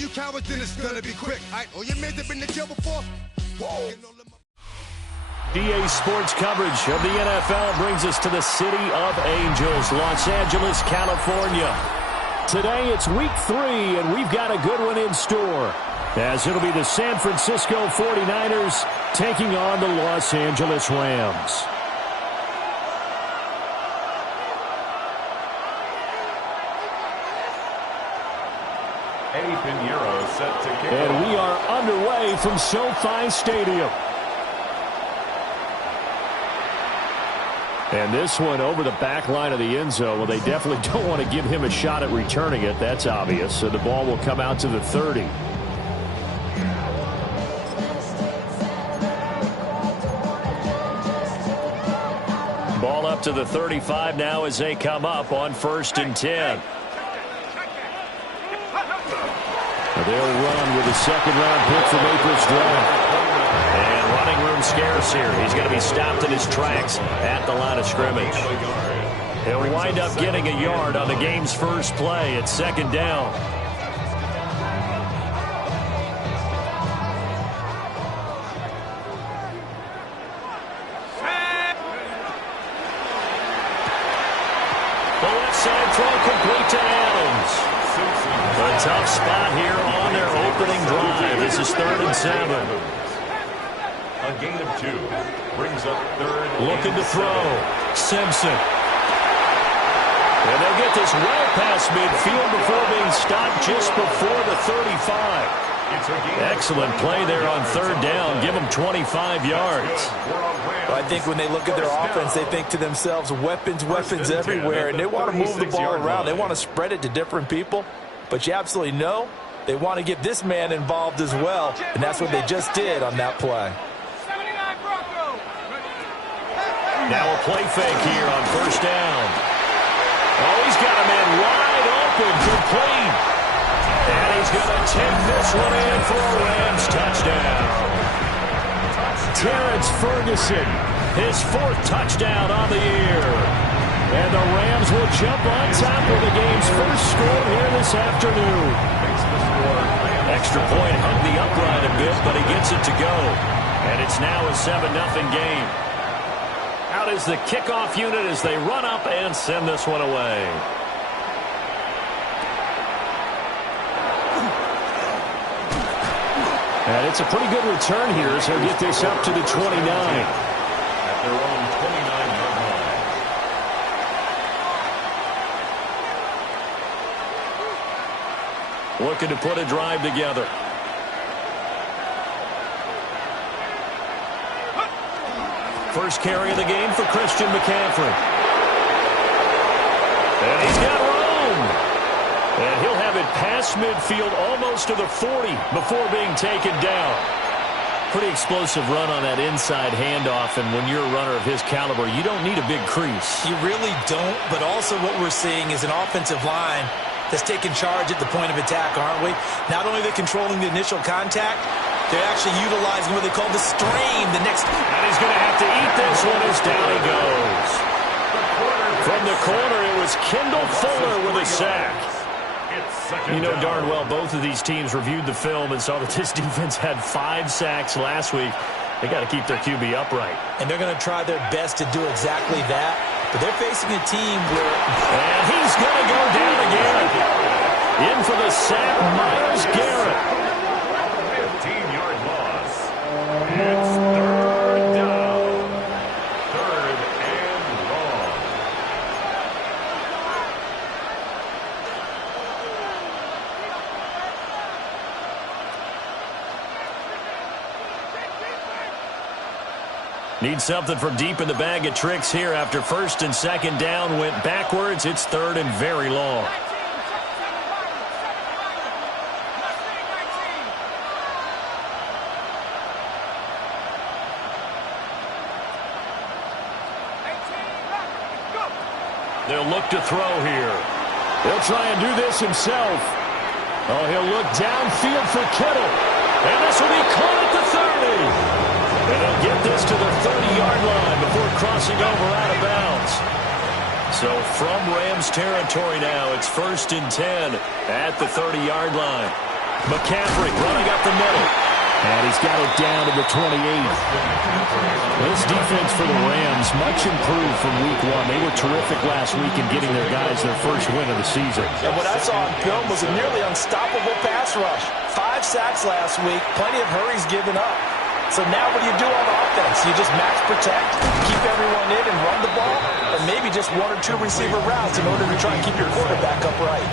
you cowards, then it's gonna be quick. All right, all your men that been to jail before. Whoa. DA Sports coverage of the NFL brings us to the City of Angels, Los Angeles, California. Today it's week 3, and we've got a good one in store, as it'll be the San Francisco 49ers taking on the Los Angeles Rams. Eddie Pinheiro set to kick And off. we are underway from SoFi Stadium. And this one over the back line of the end zone. Well, they definitely don't want to give him a shot at returning it. That's obvious. So the ball will come out to the 30. Ball up to the 35 now as they come up on 1st and 10. They'll run with a second-round pick from April's draft. And running room scarce here. He's going to be stopped in his tracks at the line of scrimmage. He'll wind up getting a yard on the game's first play at 2nd down. The left side throw complete to Adams. A tough spot here on their opening drive. This is 3rd and 7. A gain of 2 brings up 3rd. Looking to throw. Simpson. And they'll get this well past midfield before being stopped just before the 35. Excellent play there on 3rd down. Give them 25 yards. Well, I think when they look at their offense, they think to themselves, weapons everywhere, and they want to move the ball around. They want to spread it to different people, but you absolutely know they want to get this man involved as well, and that's what they just did on that play. Now a play fake here on 1st down. Oh, he's got a man wide open, complete. And he's going to take this one in for a Rams touchdown. Terrence Ferguson, his 4th touchdown on the year. And the Rams will jump on top with the game's first score here this afternoon. Extra point hung the upright a bit, but he gets it to go. And it's now a 7-0 game. Out is the kickoff unit as they run up and send this one away. And it's a pretty good return here, so he'll get this up to the 29. At their own 29-yard line. Looking to put a drive together. First carry of the game for Christian McCaffrey. And he's got room. And he'll have it past midfield almost to the 40 before being taken down. Pretty explosive run on that inside handoff, and when you're a runner of his caliber, you don't need a big crease. You really don't, but also what we're seeing is an offensive line that's taking charge at the point of attack, aren't we? Not only are they controlling the initial contact, they're actually utilizing what they call the stream. And he's going to have to eat this one as down he goes. From the corner, it was Kendall Fuller with a sack. You know darn well both of these teams reviewed the film and saw that this defense had 5 sacks last week. They got to keep their QB upright. And they're going to try their best to do exactly that. But they're facing a team where... And he's going to go down again. In for the sack, Myles Garrett. 15-yard loss. It's 3rd down. 3rd and long. Need something from deep in the bag of tricks here after 1st and 2nd down went backwards. It's 3rd and very long. They'll look to throw here. He'll try and do this himself. Oh, he'll look downfield for Kittle. And this will be caught at the 30. And they'll get this to the 30-yard line before crossing over out of bounds. So from Rams territory now, it's 1st and 10 at the 30-yard line. McCaffrey running up the middle. And he's got it down to the 28. This defense for the Rams, much improved from week one. They were terrific last week in getting their guys their first win of the season. And what I saw on film was a nearly unstoppable pass rush. 5 sacks last week, plenty of hurries given up. So now what do you do on offense? You just max protect, keep everyone in and run the ball, or maybe just 1 or 2 receiver routes in order to try and keep your quarterback upright.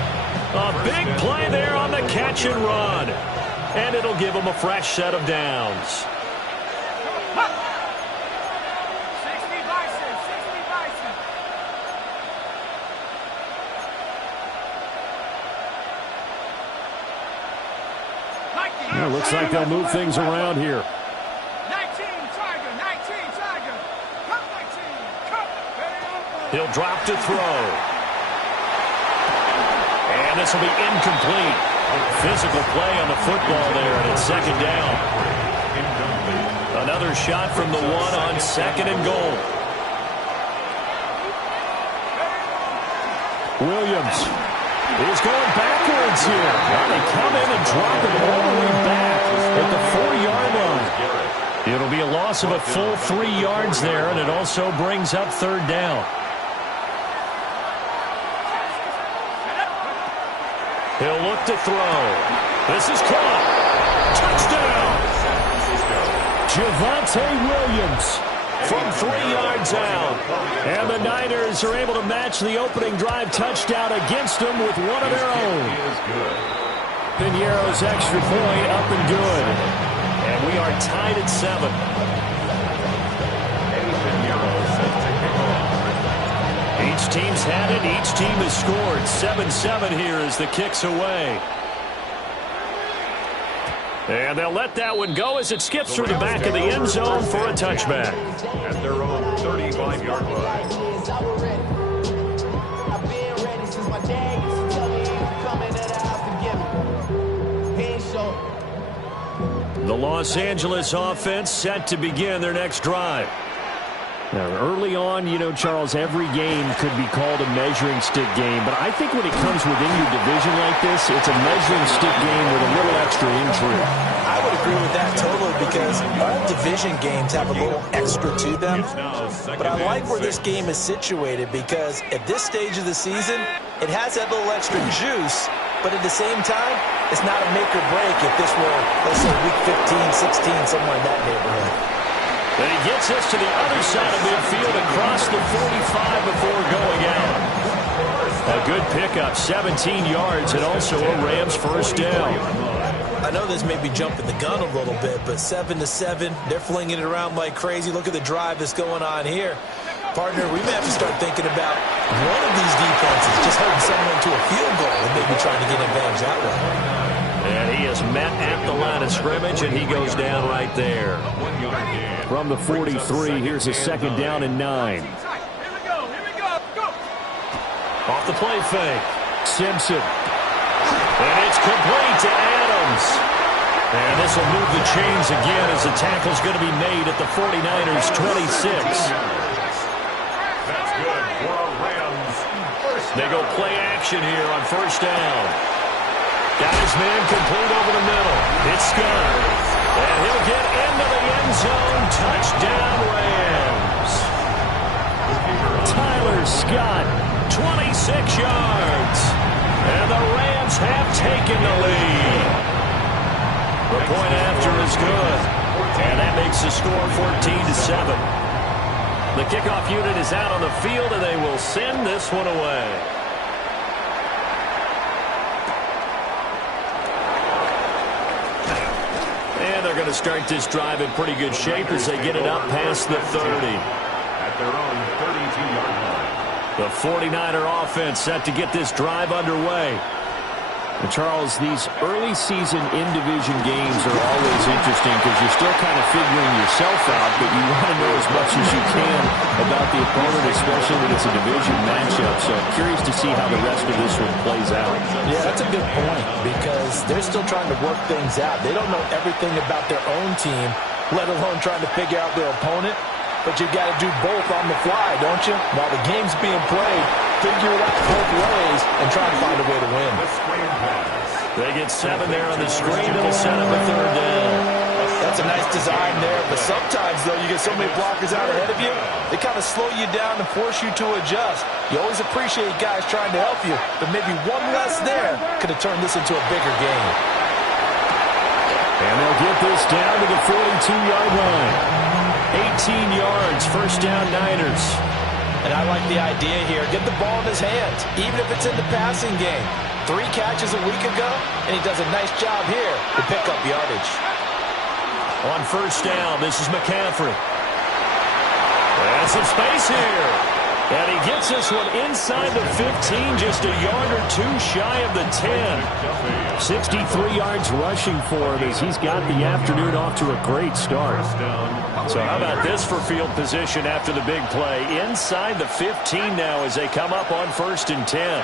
A big play there on the catch and run. And it'll give them a fresh set of downs. It looks like they'll move things around here. 19 Tiger, 19 Tiger. Come 19, come. He'll drop to throw. And this will be incomplete. Physical play on the football there, and it's second down. Another shot from the 1 on second and goal. Williams is going backwards here. Well, they come in and drop it all the way back at the 4-yard line. It'll be a loss of a full 3 yards there, and it also brings up third down. He'll look to throw. This is caught. Touchdown! Javonte Williams from 3 yards out. And the Niners are able to match the opening drive touchdown against them with one of their own. Piñeiro's extra point up and good. And we are tied at 7. Each team's had it. Each team has scored. 7-7 here as the kick's away. And they'll let that one go as it skips through the back of the end zone for a touchback. At their own 35-yard line. The Los Angeles offense set to begin their next drive. Now, early on, you know, Charles, every game could be called a measuring stick game. But I think when it comes within your division like this, it's a measuring stick game with a little extra intrigue. I would agree with that totally because all division games have a little extra to them. But I like where this game is situated because at this stage of the season, it has that little extra juice. But at the same time, it's not a make or break if this were, let's say, week 15, 16, somewhere in that neighborhood. And he gets us to the other side of midfield across the 45 before going out. A good pickup, 17 yards, and also a Rams first down. I know this may be jumping the gun a little bit, but 7-7, they're flinging it around like crazy. Look at the drive that's going on here. Partner, we may have to start thinking about one of these defenses just holding someone to a field goal and maybe trying to get advantage that way. And he is met at the line of scrimmage, and he goes down right there. From the 43, here's a second down and 9. Here we go, go. Off the play fake, Simpson. And it's complete to Adams. And this will move the chains again as the tackle's going to be made at the 49ers' 26. That's good for a Rams. They go play action here on first down. Got his man complete over the middle. It's Scott. And he'll get into the end zone. Touchdown, Rams. Tyler Scott, 26 yards. And the Rams have taken the lead. The point after is good. And that makes the score 14-7. The kickoff unit is out on the field, and they will send this one away. And they're going to start this drive in pretty good shape as they get it up past the 30. At their own 32-yard line. The 49er offense set to get this drive underway. And Charles, these early season in-division games are always interesting because you're still kind of figuring yourself out, but you want to know as much as you can about the opponent, especially when it's a division matchup. So I'm curious to see how the rest of this one plays out. Yeah, that's a good point because they're still trying to work things out. They don't know everything about their own team, let alone trying to figure out their opponent. But you got to do both on the fly, don't you? While the game's being played, figure it out both ways and try to find a way to win. The screen pass. They get 7 there on the screen. It'll set up a third down. That's a nice design there, but sometimes, though, you get so many blockers out ahead of you, they kind of slow you down and force you to adjust. You always appreciate guys trying to help you, but maybe one less there could have turned this into a bigger game. And they'll get this down to the 42-yard line. 18 yards, first down Niners. And I like the idea here. Get the ball in his hands, even if it's in the passing game. 3 catches a week ago, and he does a nice job here to pick up yardage. On first down, this is McCaffrey. And some space here. And he gets this one inside the 15, just a yard or 2 shy of the 10. 63 yards rushing for him as he's got the afternoon off to a great start. So how about this for field position after the big play? Inside the 15 now as they come up on first and 10.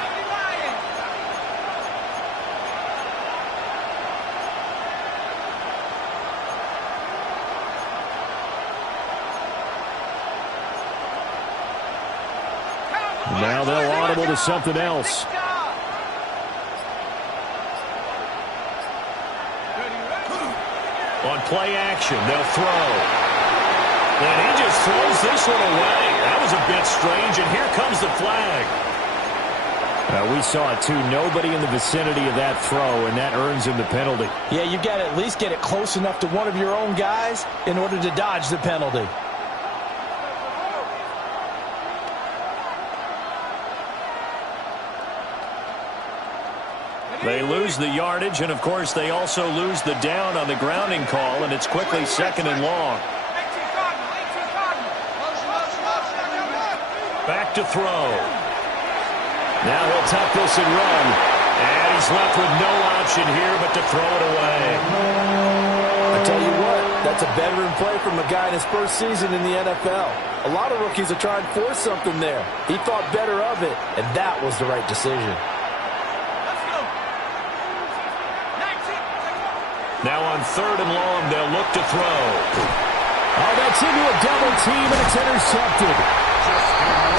Now they'll audible to something else. On play action, they'll throw. And he just throws this one away. That was a bit strange, and here comes the flag. We saw it, too. Nobody in the vicinity of that throw, and that earns him the penalty. Yeah, you've got to at least get it close enough to one of your own guys in order to dodge the penalty. They lose the yardage, and, of course, they also lose the down on the grounding call, and it's quickly second and long. Back to throw. Now he'll tuck this and run. And he's left with no option here but to throw it away. I tell you what, that's a veteran play from a guy in his first season in the NFL. A lot of rookies are trying to force something there. He thought better of it, and that was the right decision. Now on third and long, they'll look to throw. Oh, that's into a double team, and it's intercepted.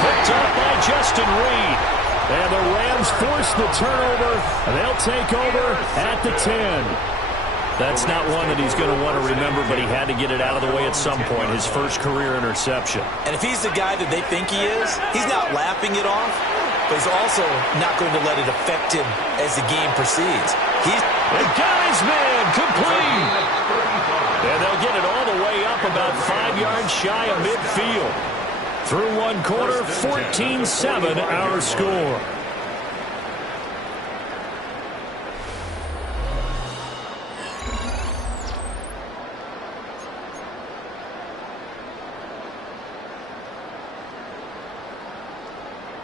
Picked up by Justin Reed. And the Rams force the turnover, and they'll take over at the 10. That's not one that he's going to want to remember, but he had to get it out of the way at some point, his first career interception. And if he's the guy that they think he is, he's not laughing it off, but he's also not going to let it affect him as the game proceeds. The guy's man, complete. And they'll get it all the way up about 5 yards shy of midfield. Through one quarter, 14-7 our score.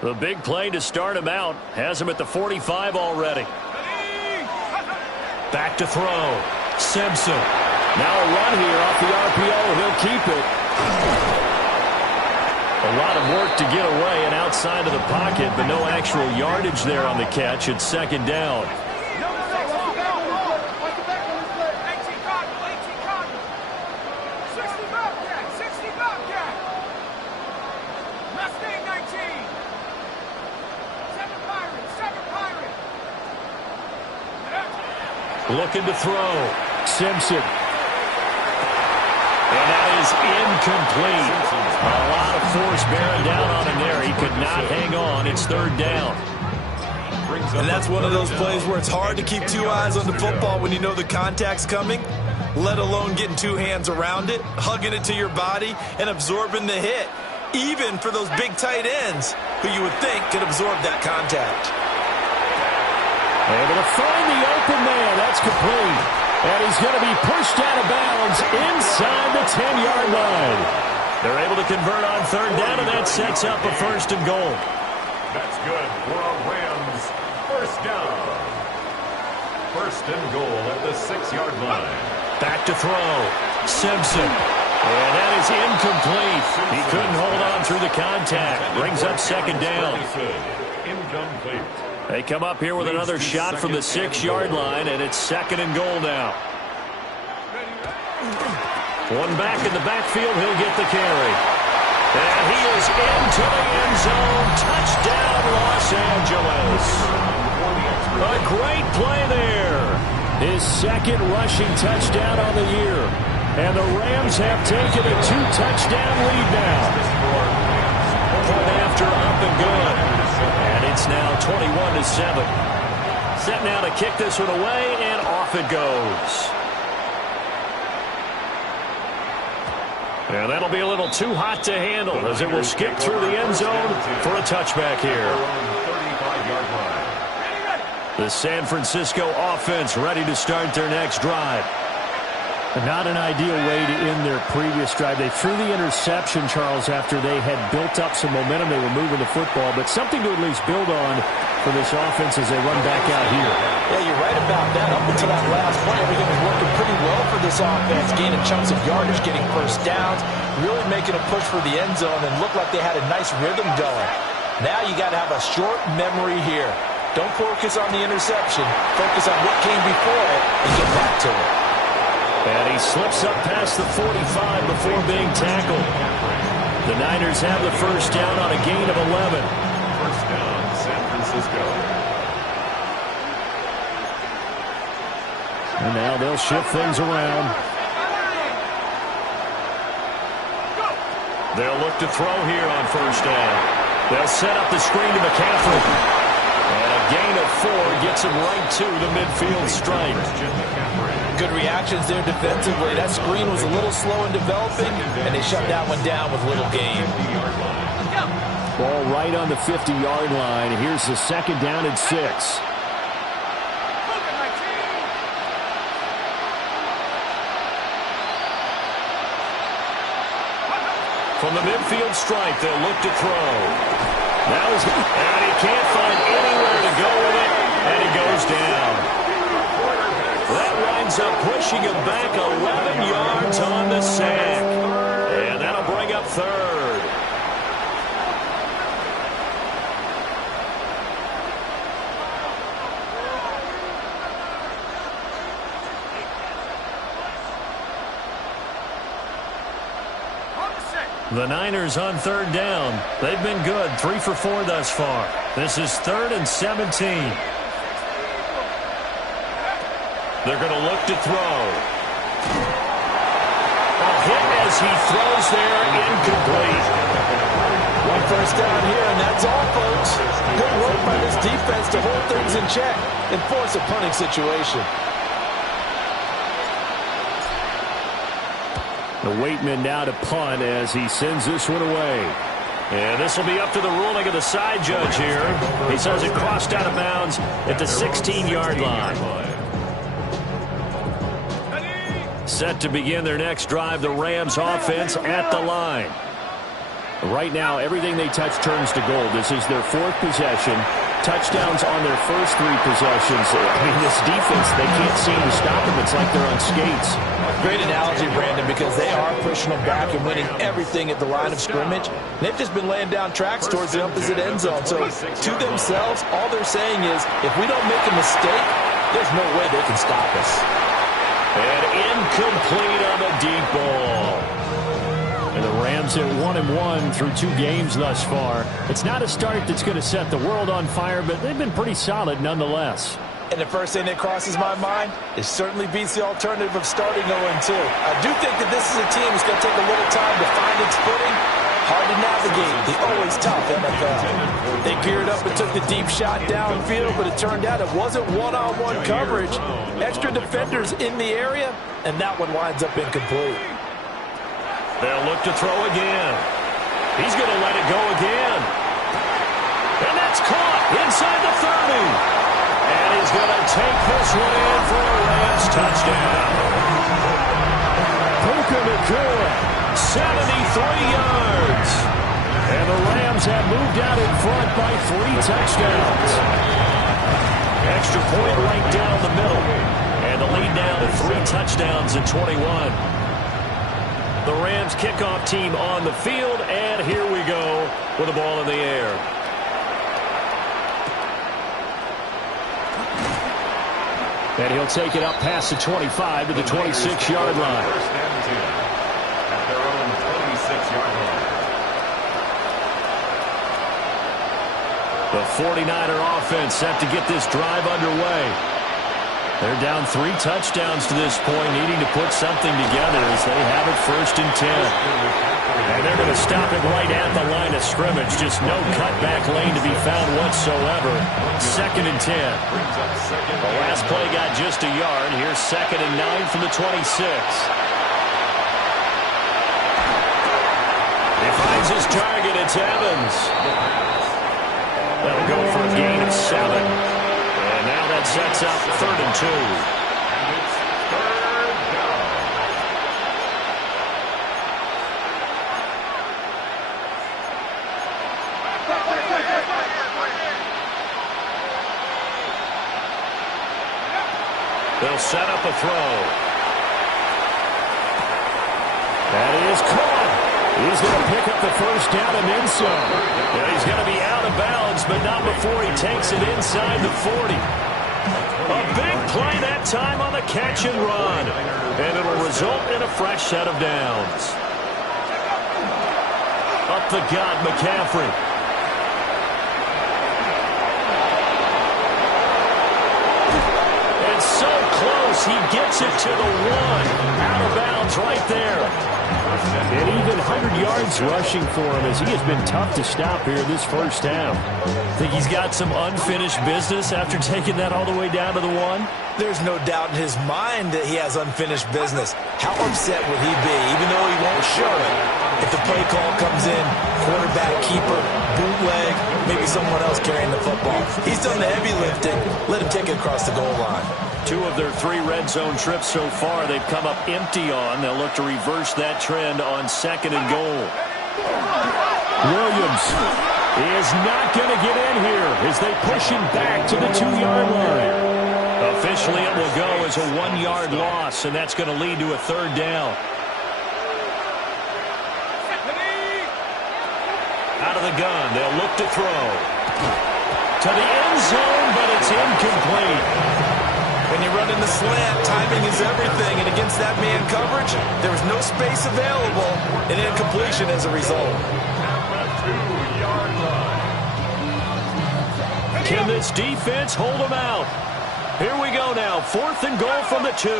The big play to start him out has him at the 45 already. Back to throw. Simpson. Now a run here off the RPO. He'll keep it. A lot of work to get away and outside of the pocket, but no actual yardage there on the catch. It's second down. Looking to throw. Simpson. And that is incomplete. A lot of force bearing down on him there. He could not hang on. It's third down. And that's one of those plays where it's hard to keep 2 eyes on the football when you know the contact's coming, let alone getting 2 hands around it, hugging it to your body, and absorbing the hit, even for those big tight ends who you would think could absorb that contact. Able to find the open man. That's complete. And he's going to be pushed out of bounds inside the 10-yard line. They're able to convert on third down, and that sets up a first and goal. That's good for a Rams first down. First and goal at the 6-yard line. Back to throw. Simpson. And that is incomplete. He couldn't hold on through the contact. Brings up second down. Incomplete. They come up here with another shot from the 6-yard line, and it's second and goal now. One back in the backfield. He'll get the carry. And he is into the end zone. Touchdown, Los Angeles. A great play there. His second rushing touchdown on the year. And the Rams have taken a 2-touchdown lead now. Point after, up and good. And it's now 21-7. Set now to kick this one away, and off it goes. And that'll be a little too hot to handle as it will skip through the end zone for a touchback here. The San Francisco offense ready to start their next drive. Not an ideal way to end their previous drive. They threw the interception, Charles, after they had built up some momentum. They were moving the football, but something to at least build on for this offense as they run back out here. Yeah, you're right about that. Up until that last play, everything was working pretty well for this offense, gaining chunks of yardage, getting first downs, really making a push for the end zone, and looked like they had a nice rhythm going. Now you got to have a short memory here. Don't focus on the interception. Focus on what came before it and get back to it. And he slips up past the 45 before being tackled. The Niners have the first down on a gain of 11. First down, San Francisco. And now they'll shift things around. They'll look to throw here on first down. They'll set up the screen to McCaffrey. And a gain of 4 gets him right to the midfield stripe. Good reactions there defensively. That screen was a little slow in developing, and they shut that one down with little gain. Ball right on the 50-yard line. Here's the second down and 6. From the midfield stripe, they'll look to throw. Now he's, and he can't find anywhere to go with it, and he goes down. That winds up pushing him back 11 yards on the sack. And that'll bring up third. The Niners on third down. They've been good, 3 for 4 thus far. This is 3rd and 17. They're going to look to throw. A hit as he throws there, incomplete. One first down here, and that's all, folks. Good work by this defense to hold things in check and force a punting situation. The Waitman now to punt as he sends this one away. And this will be up to the ruling of the side judge here. He says it crossed out of bounds at the 16-yard line. Set to begin their next drive, the Rams offense at the line. Right now, everything they touch turns to gold. This is their 4th possession. Touchdowns on their first 3 possessions. I mean, this defense, they can't seem to stop them. It's like they're on skates. Great analogy, Brandon, because they are pushing them back and winning everything at the line of scrimmage. They've just been laying down tracks towards the opposite end zone. So to themselves, all they're saying is, if we don't make a mistake, there's no way they can stop us. And incomplete on the deep ball. And the Rams at 1-1 through 2 games thus far. It's not a start that's going to set the world on fire, but they've been pretty solid nonetheless. And the first thing that crosses my mind, it certainly beats the alternative of starting 0-2. I do think that this is a team that's going to take a little time to find its footing. Hard to navigate the always tough NFL. They geared up and took the deep shot downfield, but it turned out it wasn't one-on-one coverage. Extra defenders in the area, and that one winds up incomplete. They'll look to throw again. He's going to let it go again. And that's caught inside the 30. And he's going to take this one in for a Rams touchdown. Puka Nacua, 73 yards. And the Rams have moved out in front by 3 touchdowns. Extra point right down the middle. And the lead now to 3 touchdowns in 21. The Rams kickoff team on the field, and here we go with the ball in the air. And he'll take it up past the 25 to the 26-yard line. First and 10 at their own 26-yard line. The 49er offense set to get this drive underway. They're down 3 touchdowns to this point, needing to put something together as they have it 1st and 10. And they're going to stop it right at the line of scrimmage. Just no cutback lane to be found whatsoever. 2nd and 10. The last play got just a yard. Here's 2nd and 9 from the 26. He finds his target. It's Evans. That'll go for a gain of 7. And now that sets up 3rd and 2. They'll set up a throw. That is caught. He's going to pick up the 1st down and then some. Yeah, he's going to be out of bounds, but not before he takes it inside the 40. A big play that time on the catch and run. And it'll result in a fresh set of downs. Up the gut, McCaffrey. And so close, he gets it to the 1. Out of bounds right there. And even 100 yards rushing for him as he has been tough to stop here this 1st half. Think he's got some unfinished business after taking that all the way down to the 1? There's no doubt in his mind that he has unfinished business. How upset would he be, even though he won't show it, if the play call comes in, quarterback, keeper, bootleg, maybe someone else carrying the football. He's done the heavy lifting. Let him take it across the goal line. 2 of their 3 red zone trips so far they've come up empty on. They'll look to reverse that trend on 2nd and goal. Williams is not going to get in here as they push him back to the 2-yard line. Officially, it will go as a 1-yard loss, and that's going to lead to a 3rd down. Out of the gun, they'll look to throw. To the end zone, but it's incomplete. When you run in the slant, timing is everything, and against that man coverage, there was no space available, and incompletion as a result. Can this defense hold them out? Here we go now, 4th and goal from the 2.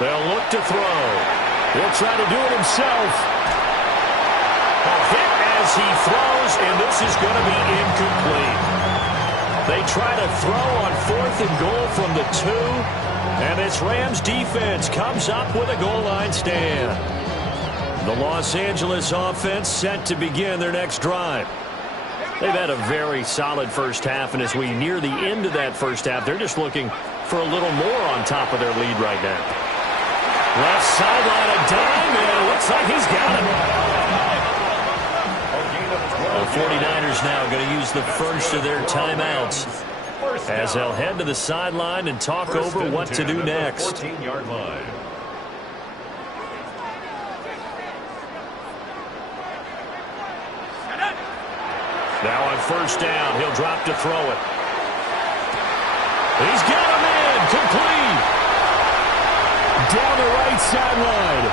They'll look to throw. He'll try to do it himself. A hit as he throws, and this is going to be incomplete. They try to throw on 4th and goal from the 2, and this Rams defense comes up with a goal line stand. The Los Angeles offense set to begin their next drive. They've had a very solid 1st half, and as we near the end of that 1st half, they're just looking for a little more on top of their lead right now. Left sideline, a dime, and it looks like he's got it. The 49ers now going to use the first of their timeouts as they'll head to the sideline and talk over what to do next. 14-yard line. Now on 1st down, he'll drop to throw it. He's got him in, complete. Down the right sideline.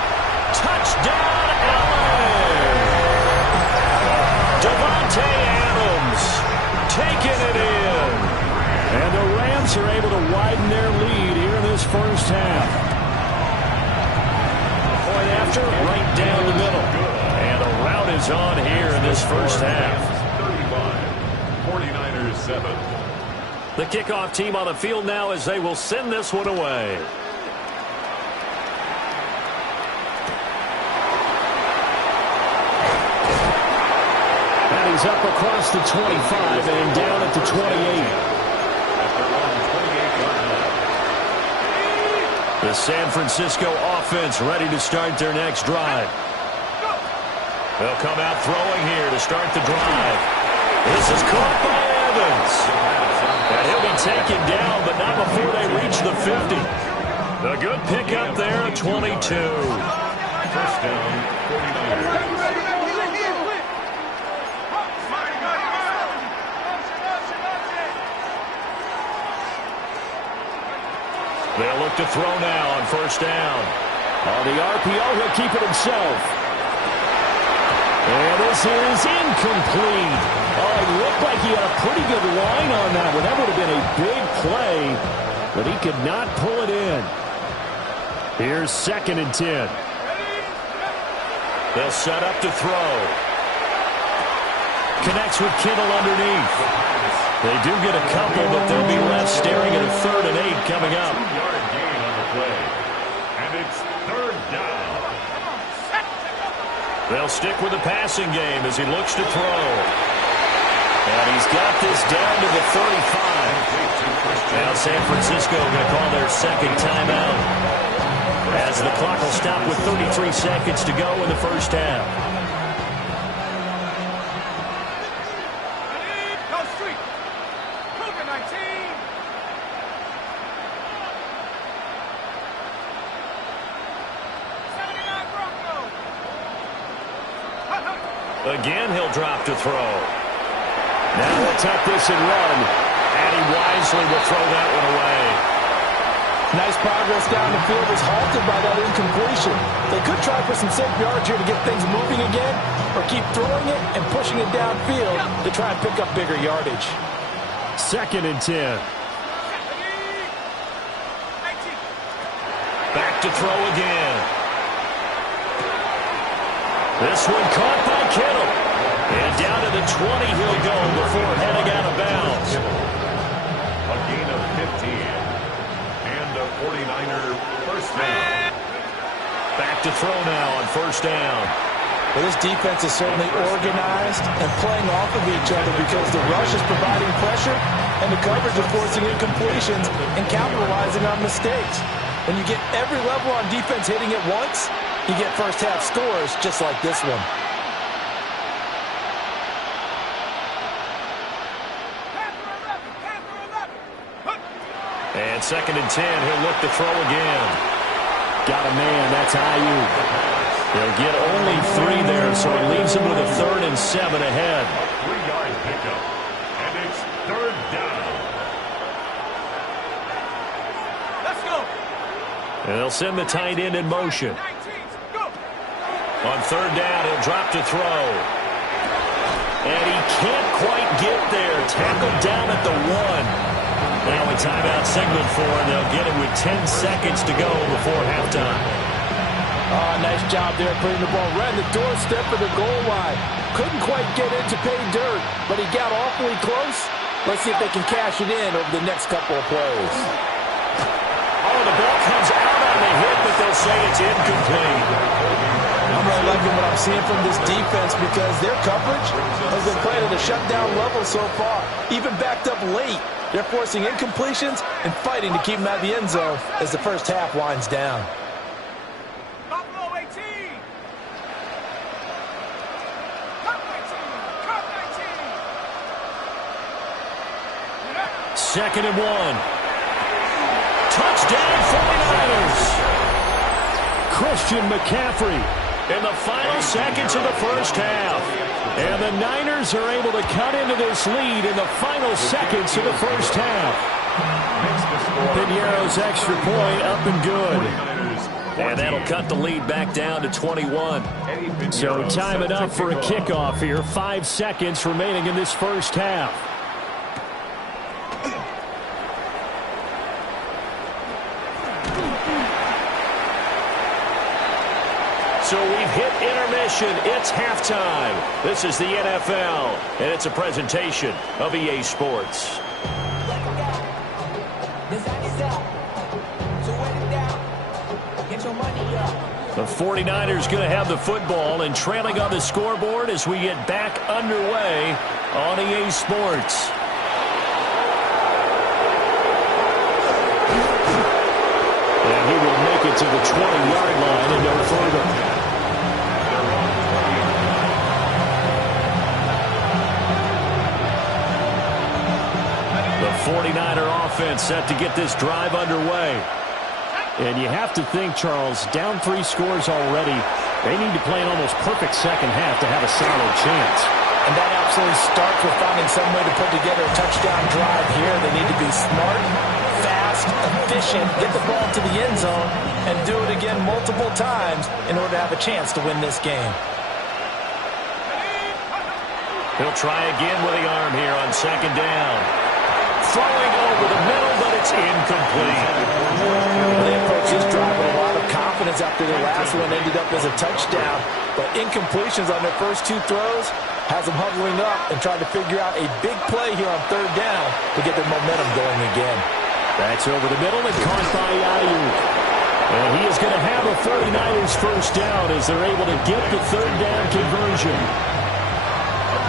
Touchdown, Allen! Davante Adams taking it in. And the Rams are able to widen their lead here in this 1st half. Point after, right down the middle. And a rout is on here in this 1st half. 49ers 7. The kickoff team on the field now as they will send this one away. He's up across the 25 and down at the 28. The San Francisco offense ready to start their next drive. They'll come out throwing here to start the drive. This is caught by Evans. And he'll be taken down, but not before they reach the 50. A good pickup there at 22. 1st down, 49ers. They'll look to throw now on 1st down. On the RPO, he'll keep it himself. And this is incomplete. Oh, it looked like he had a pretty good line on that one. That would have been a big play, but he could not pull it in. Here's 2nd and 10. They'll set up to throw. Connects with Kittle underneath. They do get a couple, but they'll be left staring at a 3rd and 8 coming up. 2-yard gain on the play. And it's 3rd down. They'll stick with the passing game as he looks to throw. And he's got this down to the 35. Now San Francisco going to call their 2nd timeout, as the clock will stop with 33 seconds to go in the first half. Go street. Cougar 19. Again, he'll drop to throw. Now he'll tuck this and run. And he wisely will throw that one away. Nice progress down the field was halted by that incompletion. They could try for some safe yards here to get things moving again, or keep throwing it and pushing it downfield to try and pick up bigger yardage. 2nd and 10. Back to throw again. This one caught by Kittle. And down to the 20 he'll go before heading out of bounds. A gain of 15. And a 49er first down. Back to throw now on first down. Well, this defense is certainly organized and playing off of each other because the rush is providing pressure and the coverage is forcing incompletions and capitalizing on mistakes. When you get every level on defense hitting it once, you get first half scores just like this one. And 2nd and 10, he'll look to throw again. Got a man, that's Ayuk. They'll get only 3 there, so it leaves them with a 3rd and 7 ahead. 3-yard pickup. And it's 3rd down. Let's go. And they'll send the tight end in motion. 19. Go. On 3rd down, he'll drop to throw. And he can't quite get there. Tackled down at the 1. Now a timeout signaled for, and they'll get it with 10 seconds to go before halftime. Oh, nice job there putting the ball right in the doorstep of the goal line. Couldn't quite get in to pay dirt, but he got awfully close. Let's see if they can cash it in over the next couple of plays. Oh, the ball comes out on the hit, but they'll say it's incomplete. I'm really liking what I'm seeing from this defense because their coverage has been playing at a shutdown level so far. Even backed up late, they're forcing incompletions and fighting to keep them out of the end zone as the first half winds down. Buffalo 18. Cup 19. Cup 19. 2nd and 1. Touchdown 49ers. Christian McCaffrey In the final seconds of the first half. And the Niners are able to cut into this lead in the final seconds of the first half. Piñeiro's extra point up and good. And that'll cut the lead back down to 21. So time it up for a kickoff here. 5 seconds remaining in this first half. So we've hit intermission. It's halftime. This is the NFL, and it's a presentation of EA Sports. The 49ers going to have the football and trailing on the scoreboard as we get back underway on EA Sports. And he will make it to the 20-yard line and no further. The 49er offense set to get this drive underway. And you have to think, Charles, down 3 scores already. They need to play an almost perfect second half to have a solid chance. And that absolutely starts with finding some way to put together a touchdown drive here. They need to be smart, fast, efficient, get the ball to the end zone, and do it again multiple times in order to have a chance to win this game. He'll try again with the arm here on second down. Throwing over the middle, but it's incomplete. They approached this drive with a lot of confidence after their last one ended up as a touchdown. But incompletions on their first two throws has them huddling up and trying to figure out a big play here on third down to get their momentum going again. That's over the middle and caught by Ayuk. And he is going to have a 49ers first down as they're able to get the third down conversion.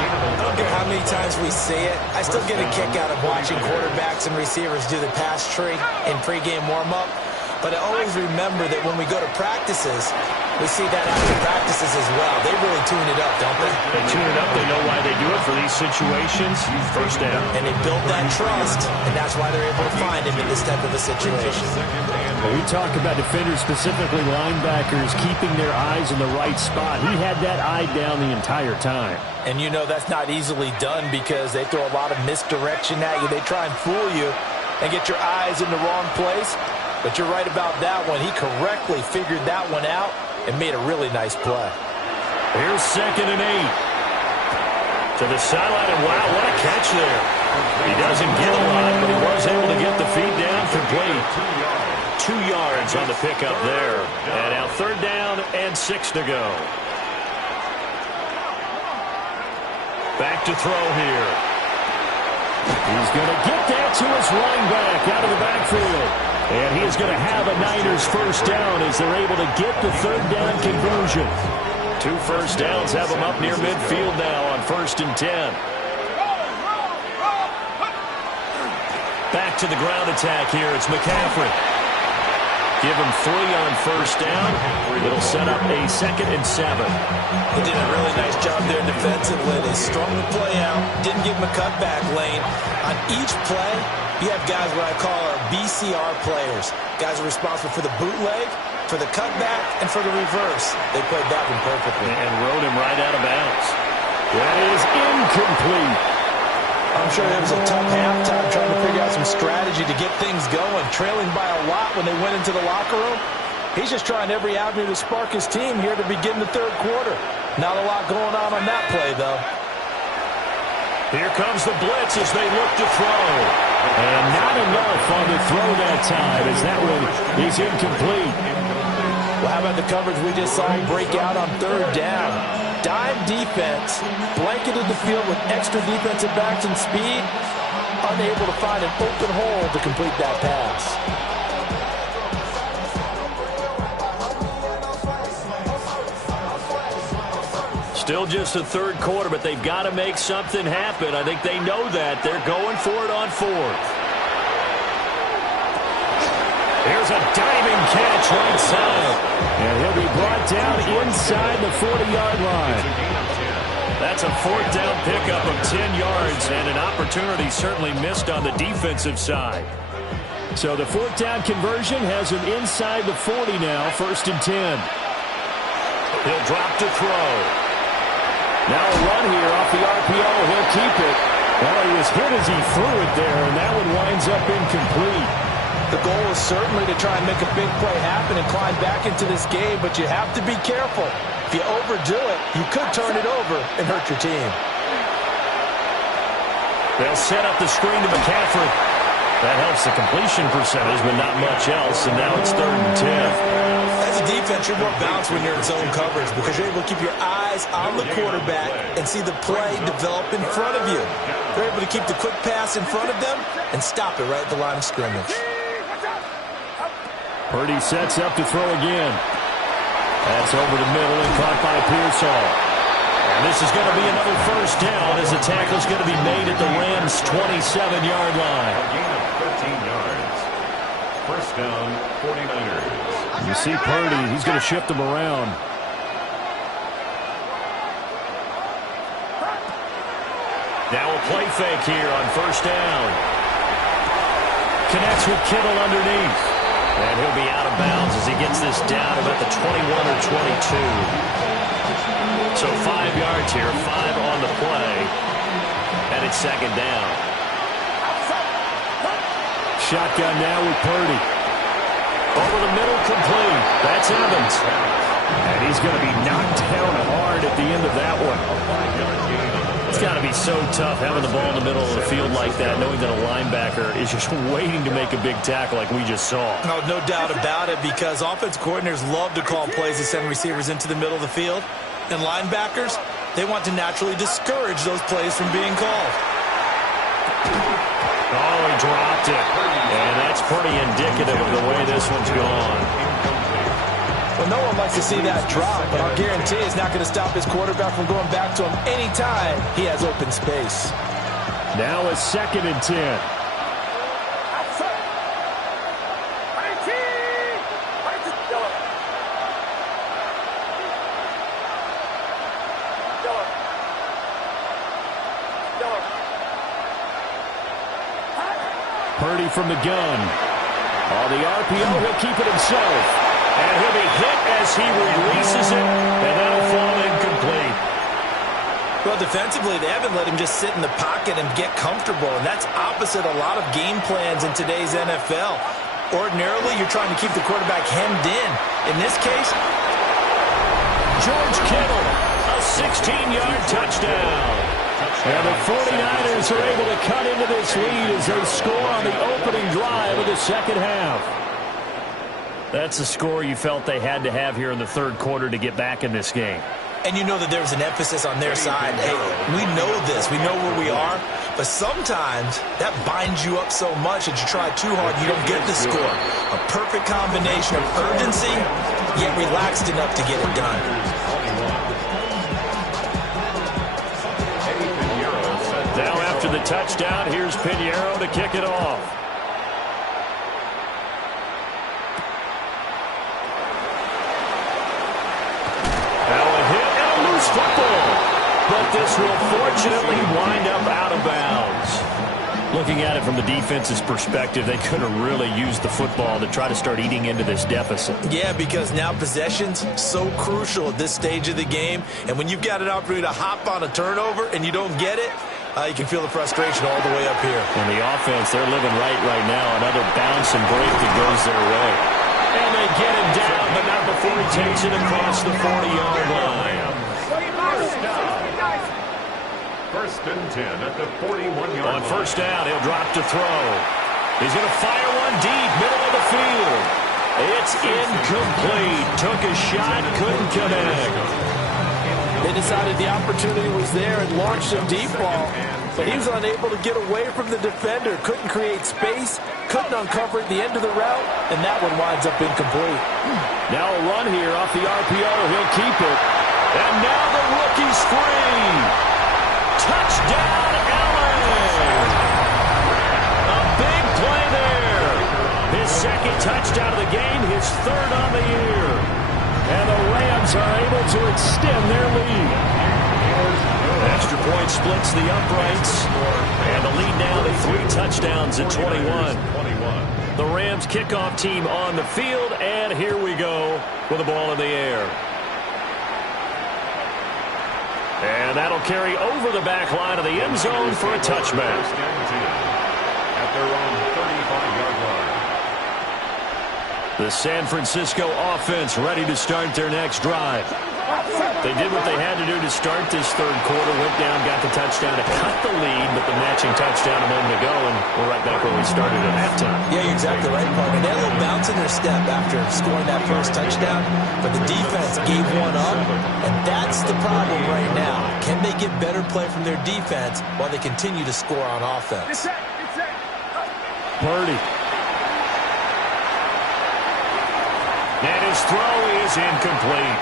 I don't care how many times we see it, I still get a kick out of watching quarterbacks and receivers do the pass tree in pregame warm-up. But I always remember that when we go to practices, we see that after practices as well. They really tune it up, don't they? They tune it up. They know why they do it for these situations. First down. And they build that trust, and that's why they're able to find him in this type of a situation. Well, we talk about defenders, specifically linebackers, keeping their eyes in the right spot. He had that eye down the entire time. And you know that's not easily done because they throw a lot of misdirection at you. They try and fool you and get your eyes in the wrong place. But you're right about that one. He correctly figured that one out and made a really nice play. Here's 2nd and 8. To the sideline, and wow, what a catch there. He doesn't get a lot, but he was able to get the feed down complete. 2 yards on the pickup there. And now 3rd down and 6 to go. Back to throw here. He's going to get that to his running back out of the backfield. And he is going to have a Niners first down as they're able to get the third down conversion. 2 first downs have them up near midfield now on 1st and 10. Back to the ground attack here. It's McCaffrey. Give him 3 on first down. It'll set up a 2nd and 7. They did a really nice job there defensively. They strung the play out, didn't give him a cutback lane. On each play, you have guys what I call our BCR players. Guys are responsible for the bootleg, for the cutback, and for the reverse. They played that one perfectly. And rode him right out of bounds. That is incomplete. I'm sure it was a tough halftime trying to figure out some strategy to get things going. Trailing by a lot when they went into the locker room. He's just trying every avenue to spark his team here to begin the third quarter. Not a lot going on that play, though. Here comes the blitz as they look to throw. And not enough on the throw that time as that one is incomplete. Well, how about the coverage we just saw him break out on third down? Dime defense, blanketed the field with extra defensive backs and speed, unable to find an open hole to complete that pass. Still just the third quarter, but they've got to make something happen. I think they know that. They're going for it on 4th. Here's a diving catch right side. And he'll be brought down inside the 40-yard line. That's a 4th down pickup of 10 yards, and an opportunity certainly missed on the defensive side. So the 4th down conversion has him inside the 40 now, 1st and 10. He'll drop to throw. Now a run here off the RPO. He'll keep it. Well, he was hit as he threw it there, and that one winds up incomplete. The goal is certainly to try and make a big play happen and climb back into this game, but you have to be careful. If you overdo it, you could turn it over and hurt your team. They'll set up the screen to McCaffrey. That helps the completion percentage, but not much else, and now it's 3rd and 10. As a defense, you're more balanced when you're in zone coverage because you're able to keep your eyes on the quarterback and see the play develop in front of you. They're able to keep the quick pass in front of them and stop it right at the line of scrimmage. Purdy sets up to throw again. That's over the middle and caught by Pearsall. And this is going to be another first down as the tackle's going to be made at the Rams' 27-yard line. A gain of 15 yards. First down, 49ers. You see Purdy, he's going to shift them around. Now a play fake here on first down. Connects with Kittle underneath. And he'll be out of bounds as he gets this down about the 21 or 22. So 5 yards here, 5 on the play. And it's 2nd down. shotgun now with Purdy. Over the middle, complete. That's Evans. And he's going to be knocked down hard at the end of that one. It's got to be so tough having the ball in the middle of the field like that, knowing that a linebacker is just waiting to make a big tackle like we just saw. No doubt about it, because offense coordinators love to call plays to send receivers into the middle of the field. And linebackers, they want to naturally discourage those plays from being called. Oh, he dropped it. And that's pretty indicative of the way this one's gone. Well, no one likes to see that drop, but I'll guarantee it's not going to stop his quarterback from going back to him anytime he has open space. Now a 2nd and 10. Purdy from the gun. Oh, the RPO, he'll keep it himself. And he'll be hit as he releases it, and that'll fall incomplete. Well, defensively, they haven't let him just sit in the pocket and get comfortable, and that's opposite a lot of game plans in today's NFL. Ordinarily, you're trying to keep the quarterback hemmed in. In this case, George Kittle, a 16-yard touchdown. And the 49ers are able to cut into this lead as they score on the opening drive of the second half. That's the score you felt they had to have here in the third quarter to get back in this game. And you know that there's an emphasis on their side. Hey, we know this. We know where we are. But sometimes that binds you up so much that you try too hard, you don't get the score. A perfect combination of urgency, yet relaxed enough to get it done. Now after the touchdown, here's Pinheiro to kick it off. Now a hit and a loose football. But this will fortunately wind up out of bounds. Looking at it from the defense's perspective, they could have really used the football to try to start eating into this deficit. Yeah, because now possession's so crucial at this stage of the game. And when you've got an opportunity to hop on a turnover and you don't get it, you can feel the frustration all the way up here. And the offense, they're living right now. Another bounce and break that goes their way. And they get him down, but not before he takes it across the 40-yard line. First and 10 at the 41-yard line. On first down, he'll drop to throw. He's going to fire one deep, middle of the field. It's incomplete. Took a shot, couldn't connect. They decided the opportunity was there and launched a deep ball, but he was unable to get away from the defender, couldn't create space, couldn't uncover at the end of the route, and that one winds up incomplete. Now a run here off the RPO. He'll keep it. And now the rookie's free. Touchdown, Allen! A big play there. His second touchdown of the game, his third on the year. And the Rams are able to extend their lead. Extra point splits the uprights. And the lead now to 3 touchdowns at 21. The Rams kickoff team on the field. And here we go with the ball in the air. And that'll carry over the back line of the end zone for a touchback. At their own 35-yard line. The San Francisco offense ready to start their next drive. They did what they had to do to start this third quarter. Went down, got the touchdown to cut the lead, but the matching touchdown a moment ago, and we're right back where we started at halftime. Yeah, you're exactly right, partner. They had a little bounce in their step after scoring that first touchdown, but the defense gave one up, and that's the problem right now. Can they get better play from their defense while they continue to score on offense? Purdy. And his throw is incomplete.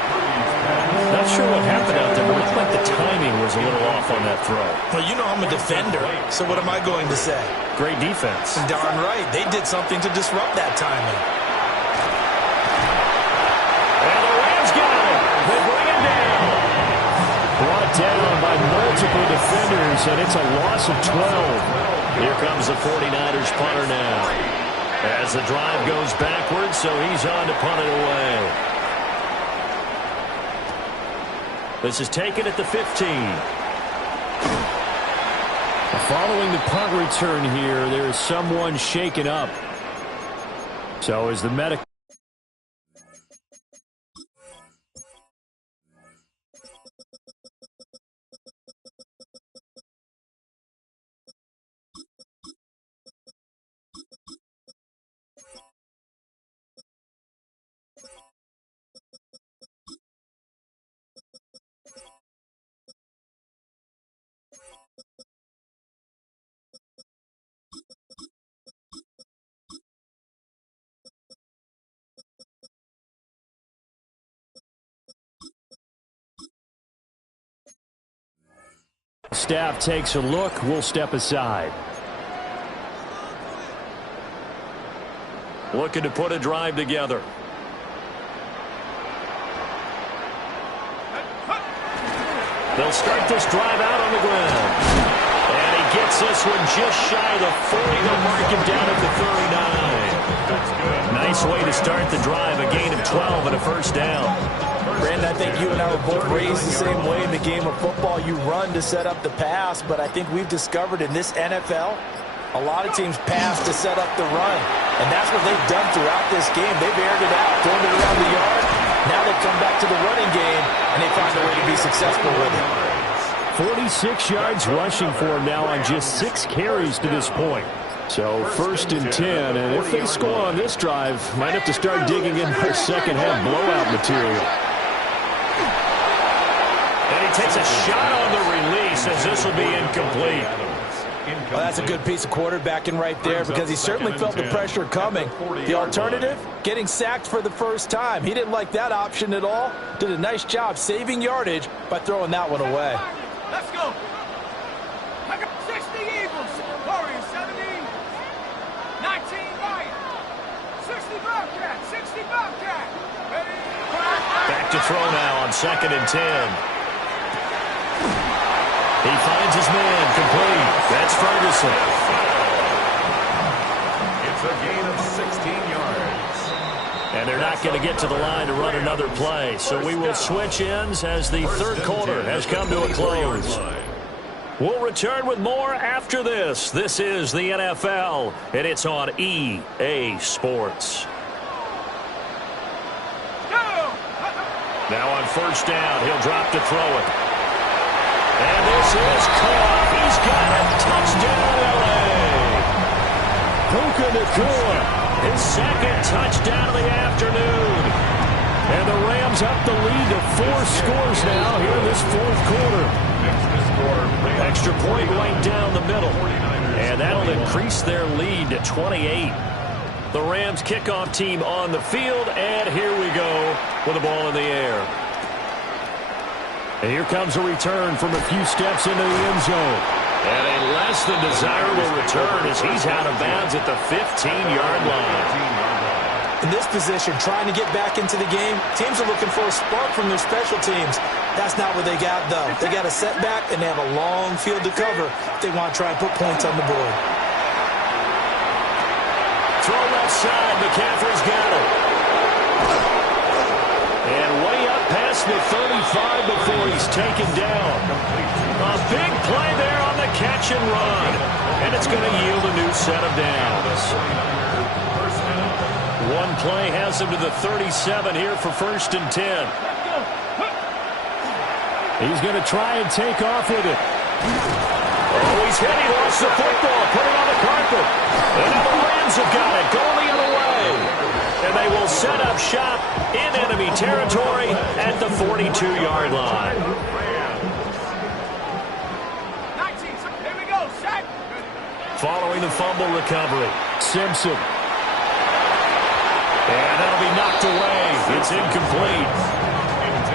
Not sure what happened out there, but it looked like the timing was a little off on that throw. Well, you know I'm a defender, so what am I going to say? Great defense. Darn right. They did something to disrupt that timing. And the Rams got it. They bring it down. Brought down by multiple defenders, and it's a loss of 12. Here comes the 49ers punter now. As the drive goes backwards, so he's on to punt it away. This is taken at the 15. Following the punt return here, there is someone shaken up. So as the medical... Staff takes a look. We'll step aside. Looking to put a drive together. They'll start this drive out on the ground. And he gets this one just shy of the 40. They'll mark him down at the 39. That's good. Nice way to start the drive. A gain of 12 and a first down. Brandon, I think you and I were both raised the same way in the game of football. You run to set up the pass, but I think we've discovered in this NFL, a lot of teams pass to set up the run. And that's what they've done throughout this game. They've aired it out, thrown it around the yard. Now they come back to the running game, and they find a way to be successful with it. 46 yards rushing for him now on just 6 carries to this point. So first and 10, and if they score on this drive, might have to start digging in their second half blowout material. And he takes a shot on the release as this will be incomplete. Well, that's a good piece of quarterbacking right there because he certainly felt the pressure coming. The alternative, getting sacked for the first time. He didn't like that option at all. Did a nice job saving yardage by throwing that one away. Let's go. I got 60 Eagles. Warriors 70. 19 Lions. 60 Bobcat. 60 Bobcat. Ready? Back to throw now on second and 10. He finds his man complete. That's Ferguson. It's a gain of 16 yards. And they're not going to get to the line to run another play. So we will switch ends as the third quarter has come to a close. We'll return with more after this. This is the NFL, and it's on EA Sports. Now on first down, he'll drop to throw it. And this is caught. He's got it. Touchdown, L.A. Puka Nacua, his second touchdown of the afternoon. And the Rams up the lead to 4 scores now here in this fourth quarter. Extra point right down the middle. And that'll increase their lead to 28. The Rams kickoff team on the field, and here we go with the ball in the air. And here comes a return from a few steps into the end zone. And a less than desirable return as he's out of bounds at the 15-yard line. In this position, trying to get back into the game, teams are looking for a spark from their special teams. That's not what they got, though. They got a setback, and they have a long field to cover if they want to try and put points on the board. Throw left side. McCaffrey's got it. And way up past the 35 before he's taken down. A big play there on the catch and run. And it's going to yield a new set of downs. One play has him to the 37 here for first and 10. He's going to try and take off with it. Oh, he's hit. He lost the football. Put it on the carpet. And now the Rams have got it. Going the other way. And they will set up shop in enemy territory at the 42-yard line. 19. Here we go. Set. Following the fumble recovery. Simpson. And that'll be knocked away. It's incomplete.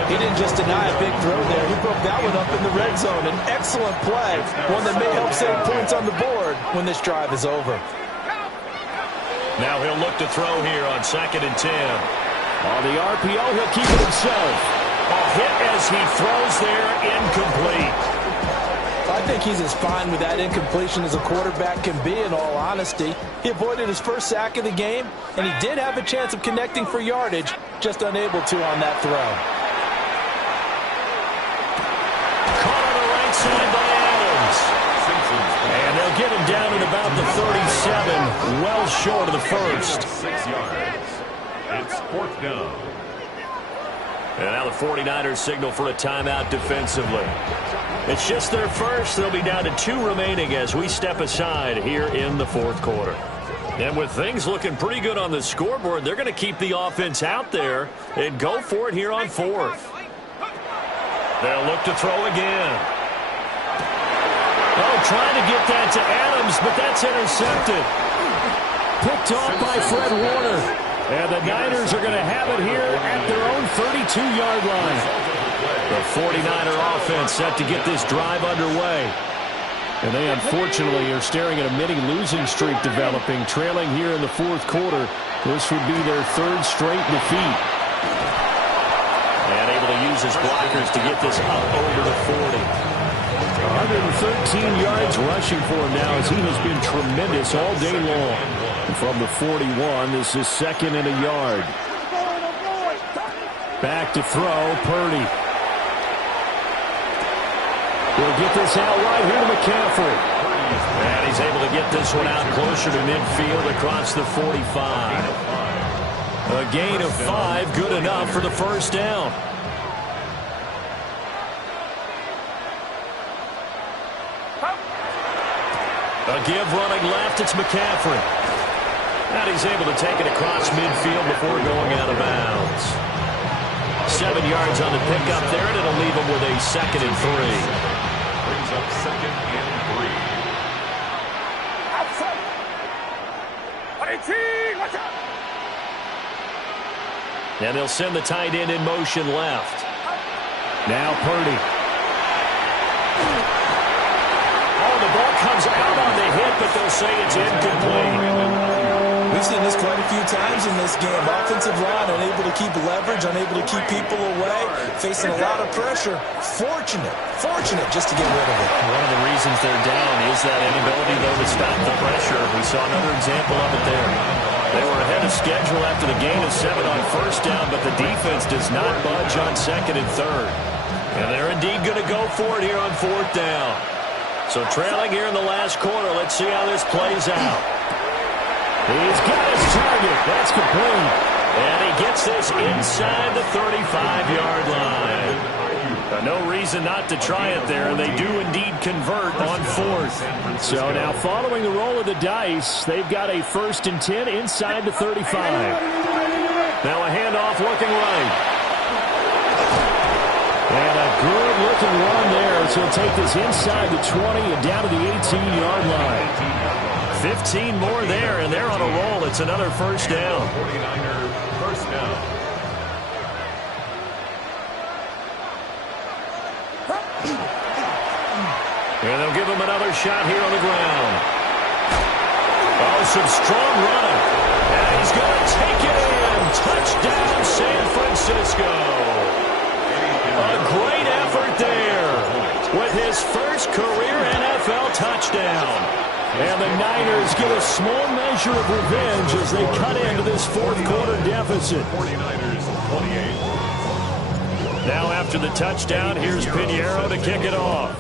He didn't just deny a big throw there. He broke that one up in the red zone. An excellent play, one that may help save points on the board when this drive is over. Now he'll look to throw here on second and 10. On the RPO, he'll keep it himself. A hit as he throws there, incomplete. I think he's as fine with that incompletion as a quarterback can be, in all honesty. He avoided his first sack of the game, and he did have a chance of connecting for yardage, just unable to on that throw. Caught on the right side by Adams. get him down at about the 37, well short of the first. 6 yards. It's 4th down. And now the 49ers signal for a timeout defensively. It's just their first. They'll be down to 2 remaining as we step aside here in the 4th quarter. And with things looking pretty good on the scoreboard, they're going to keep the offense out there and go for it here on 4th. They'll look to throw again. Oh, trying to get that to Adams, but that's intercepted. Picked off by Fred Warner. And the Niners are going to have it here at their own 32-yard line. The 49er offense set to get this drive underway. And they unfortunately are staring at a mini losing streak developing, trailing here in the 4th quarter. This would be their 3rd straight defeat. And able to use his blockers to get this up over the 40. 113 yards rushing for him now as he has been tremendous all day long. From the 41, this is 2nd and a yard. Back to throw, Purdy. We'll get this out wide here to McCaffrey. And he's able to get this one out closer to midfield across the 45. A gain of 5, good enough for the first down. A give running left, it's McCaffrey. And he's able to take it across midfield before going out of bounds. 7 yards on the pickup there, and it'll leave him with a 2nd and 3. Brings up 2nd and 3. And they'll send the tight end in motion left. Now Purdy. Oh, the ball comes out on the hit, but they'll say it's incomplete. We've seen this quite a few times in this game. Offensive line unable to keep leverage, unable to keep people away, facing a lot of pressure. Fortunate just to get rid of it. One of the reasons they're down is that inability, though, to stop the pressure. We saw another example of it there. They were ahead of schedule after the gain of 7 on first down, but the defense does not budge on 2nd and 3rd. And they're indeed going to go for it here on 4th down. So trailing here in the last quarter, let's see how this plays out. He's got his target. That's complete. And he gets this inside the 35-yard line. No reason not to try it there, and they do indeed convert on 4th. So now following the roll of the dice, they've got a 1st and 10 inside the 35. Now a handoff looking right. And a good-looking run there. So he'll take this inside the 20 and down to the 18-yard line. 15 more there, and they're on a roll. It's another first down. 49er first down. And they'll give him another shot here on the ground. Oh, some strong running. And he's going to take it in. Touchdown, San Francisco. A great effort there with his first career NFL touchdown. And the Niners get a small measure of revenge as they cut into this 4th quarter deficit. 49ers 28. Now after the touchdown, here's Pinheiro to kick it off.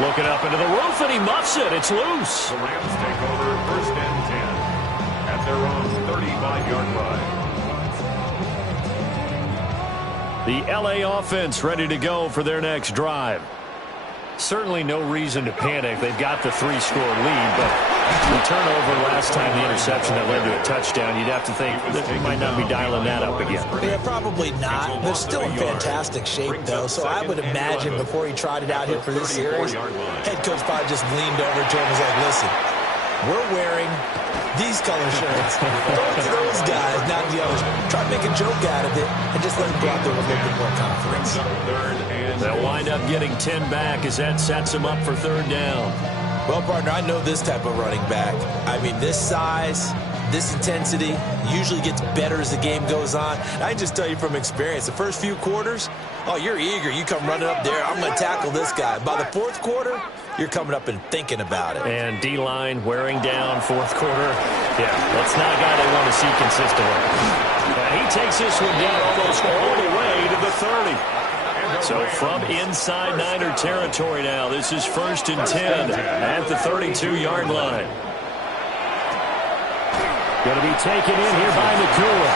Looking up into the roof, and he muffs it. It's loose. The Rams take over 1st and 10 at their own 35-yard line. The L.A. offense ready to go for their next drive. Certainly no reason to panic. They've got the 3-score lead, but the turnover last time, the interception that led to a touchdown, you'd have to think that they might not be dialing that up again. Yeah, probably not. They're still in fantastic shape, though, so I would imagine before he tried it out here for this series, head coach probably just leaned over to him and was like, listen, we're wearing these color shirts. Throw it to those guys, not the others. Try to make a joke out of it and just let them go out there with a little bit more confidence. They'll wind up getting 10 back as that sets them up for 3rd down. Well, partner, I know this type of running back. I mean, this size, this intensity usually gets better as the game goes on. I can just tell you from experience, the first few quarters, oh, you're eager. You come running up there, I'm going to tackle this guy. By the 4th quarter, you're coming up and thinking about it. And D-line wearing down 4th quarter. Yeah, that's not a guy they want to see consistently. He takes this one down almost all the way to the 30. So from inside Niner territory now, this is 1st and 10 at the 32-yard line. Going to be taken in here by Nacua.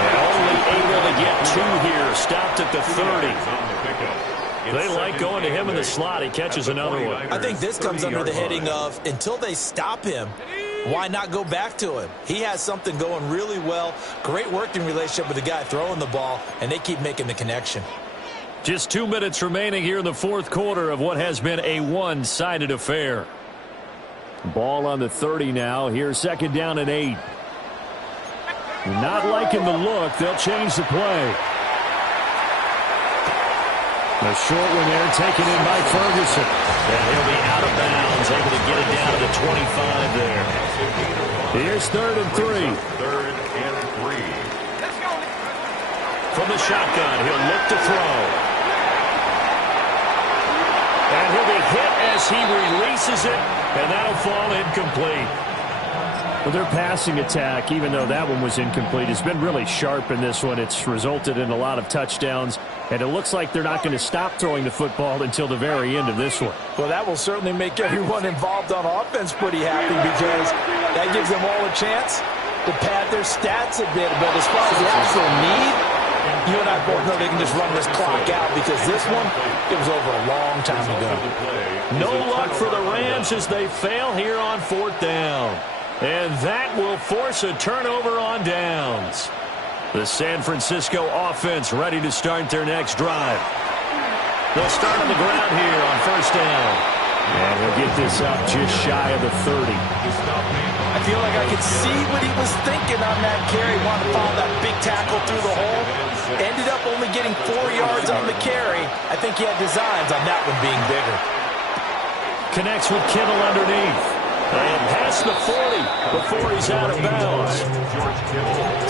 And only able to get 2 here. Stopped at the 30. They like going to him in the slot. He catches another one. I think this comes under the heading of until they stop him, why not go back to him? He has something going really well. Great working relationship with the guy throwing the ball, and they keep making the connection. Just 2 minutes remaining here in the 4th quarter of what has been a one-sided affair. Ball on the 30 now. Here's 2nd down and 8. Not liking the look. They'll change the play. The short one there taken in by Ferguson. And he'll be out of bounds, able to get it down to the 25 there. Here's 3rd and 3. 3rd and 3. Let's go. From the shotgun, he'll look to throw. And he'll be hit as he releases it, and that'll fall incomplete. Well, their passing attack, even though that one was incomplete, has been really sharp in this one. It's resulted in a lot of touchdowns, and it looks like they're not going to stop throwing the football until the very end of this one. Well, that will certainly make everyone involved on offense pretty happy because that gives them all a chance to pad their stats a bit. But as far as the actual need, you and I both know they can just run this clock out because this one, it was over a long time ago. No luck for the Rams as they fail here on 4th down. And that will force a turnover on downs. The San Francisco offense ready to start their next drive. They'll start on the ground here on 1st down. And he'll get this up just shy of the 30. I feel like I could see what he was thinking on that carry. Wanted to follow that big tackle through the hole. Ended up only getting 4 yards on the carry. I think he had designs on that one being bigger. Connects with Kittle underneath. And past the 40 before he's out of bounds.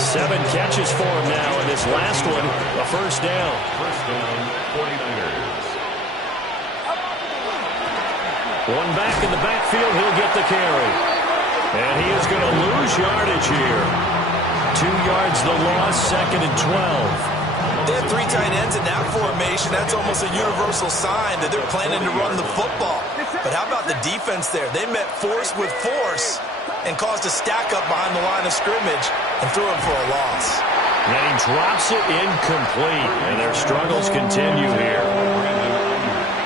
7 catches for him now, and this last one, a 1st down. 1st down, 49ers. One back in the backfield, he'll get the carry. And he is going to lose yardage here. 2 yards the loss, 2nd and 12. They have 3 tight ends in that formation. That's almost a universal sign that they're planning to run the football. But how about the defense there? They met force with force and caused a stack up behind the line of scrimmage and threw him for a loss. And he drops it incomplete. And their struggles continue here.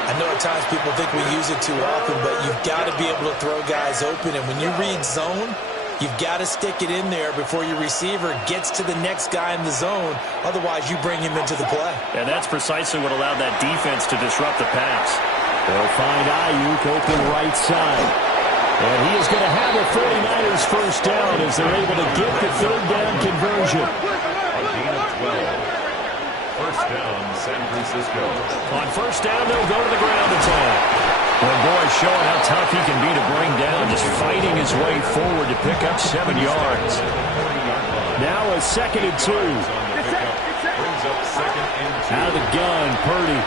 I know at times people think we use it too often, but you've got to be able to throw guys open. And when you read zone, you've got to stick it in there before your receiver gets to the next guy in the zone. Otherwise, you bring him into the play. And that's precisely what allowed that defense to disrupt the pass. They'll find Ayuk open right side. And he is going to have a 49ers 1st down as they're able to get the 3rd down conversion. A gain of 12. 1st down, San Francisco. On 1st down, they'll go to the ground attack. Well, boy, showing how tough he can be to bring down, just fighting his way forward to pick up 7 yards. Now a 2nd and 2. Brings up 2nd and 2. Out of the gun, Purdy.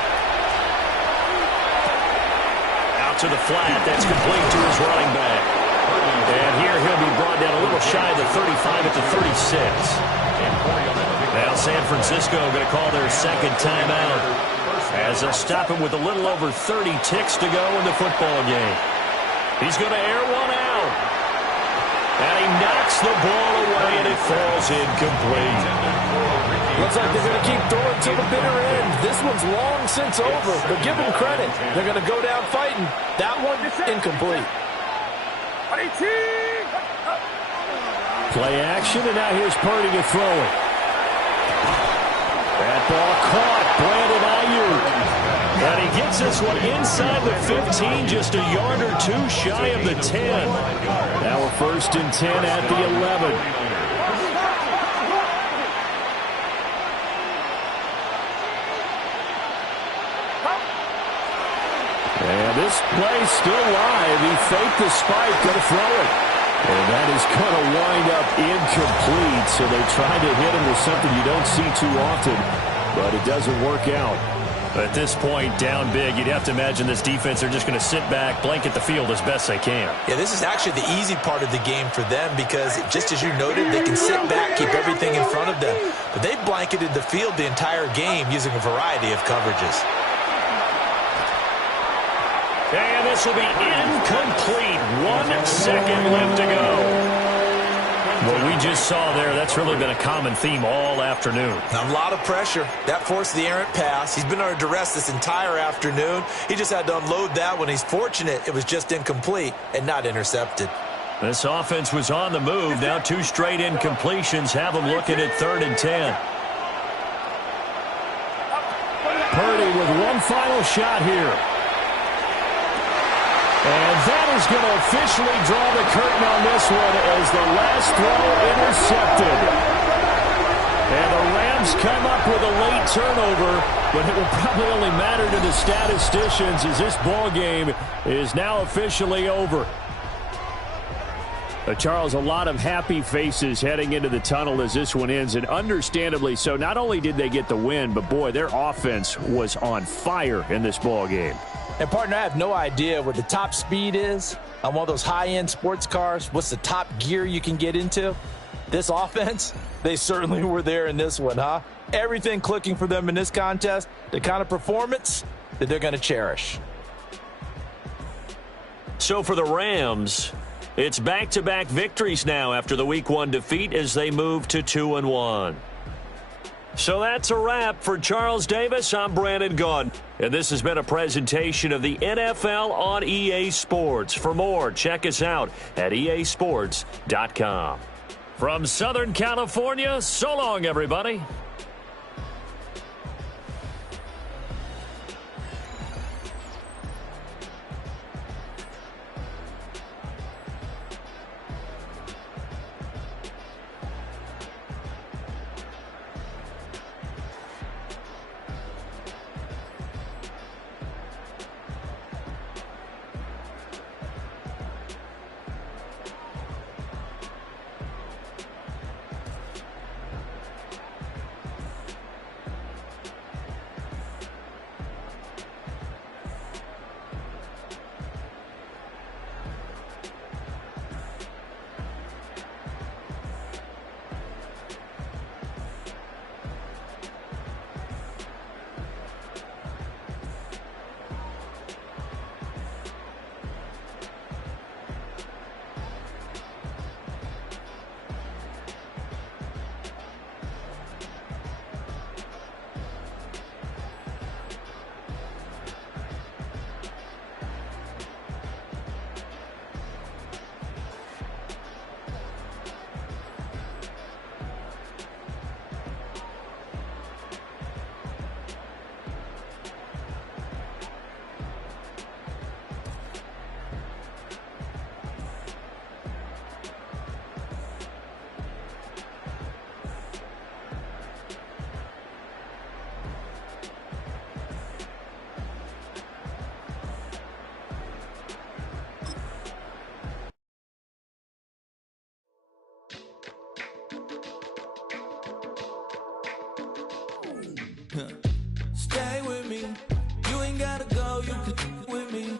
Out to the flat. That's complete to his running back. And here he'll be brought down a little shy of the 35 at the 36. Now San Francisco going to call their 2nd timeout as they'll stop him with a little over 30 ticks to go in the football game. He's going to air one out. And he knocks the ball away, and it falls incomplete. Looks like they're going to keep throwing to the bitter end. This one's long since over, but give them credit. They're going to go down fighting. That one, incomplete. Play action, and now here's Purdy to throw it. That ball caught. Brandon Ayuk. And he gets this one inside the 15, just a yard or 2 shy of the 10. Now a 1st and 10 at the 11. And this play's still live. He faked the spike, going to throw it. And that is going to wind up incomplete. So they try to hit him with something you don't see too often, but it doesn't work out. At this point, down big, you'd have to imagine this defense are just going to sit back, blanket the field as best they can. Yeah, this is actually the easy part of the game for them because, just as you noted, they can sit back, keep everything in front of them. But they blanketed the field the entire game using a variety of coverages. And this will be incomplete. 1 second left to go. What we just saw there, that's really been a common theme all afternoon. A lot of pressure. That forced the errant pass. He's been under duress this entire afternoon. He just had to unload that one. He's fortunate it was just incomplete and not intercepted. This offense was on the move. Now 2 straight incompletions have them looking at 3rd and 10. Purdy with one final shot here. And that is going to officially draw the curtain on this one as the last throw intercepted. And the Rams come up with a late turnover, but it will probably only matter to the statisticians as this ball game is now officially over. Charles, a lot of happy faces heading into the tunnel as this one ends, and understandably so. Not only did they get the win, but boy, their offense was on fire in this ball game. And, partner, I have no idea what the top speed is on one of those high-end sports cars. What's the top gear you can get into? This offense, they certainly were there in this one, huh? Everything clicking for them in this contest, the kind of performance that they're going to cherish. So for the Rams, it's back-to-back victories now after the Week 1 defeat as they move to 2-1. So that's a wrap. For Charles Davis, I'm Brandon Gaudin. And this has been a presentation of the NFL on EA Sports. For more, check us out at easports.com. From Southern California, so long, everybody. Stay with me. You ain't gotta go. You can with me.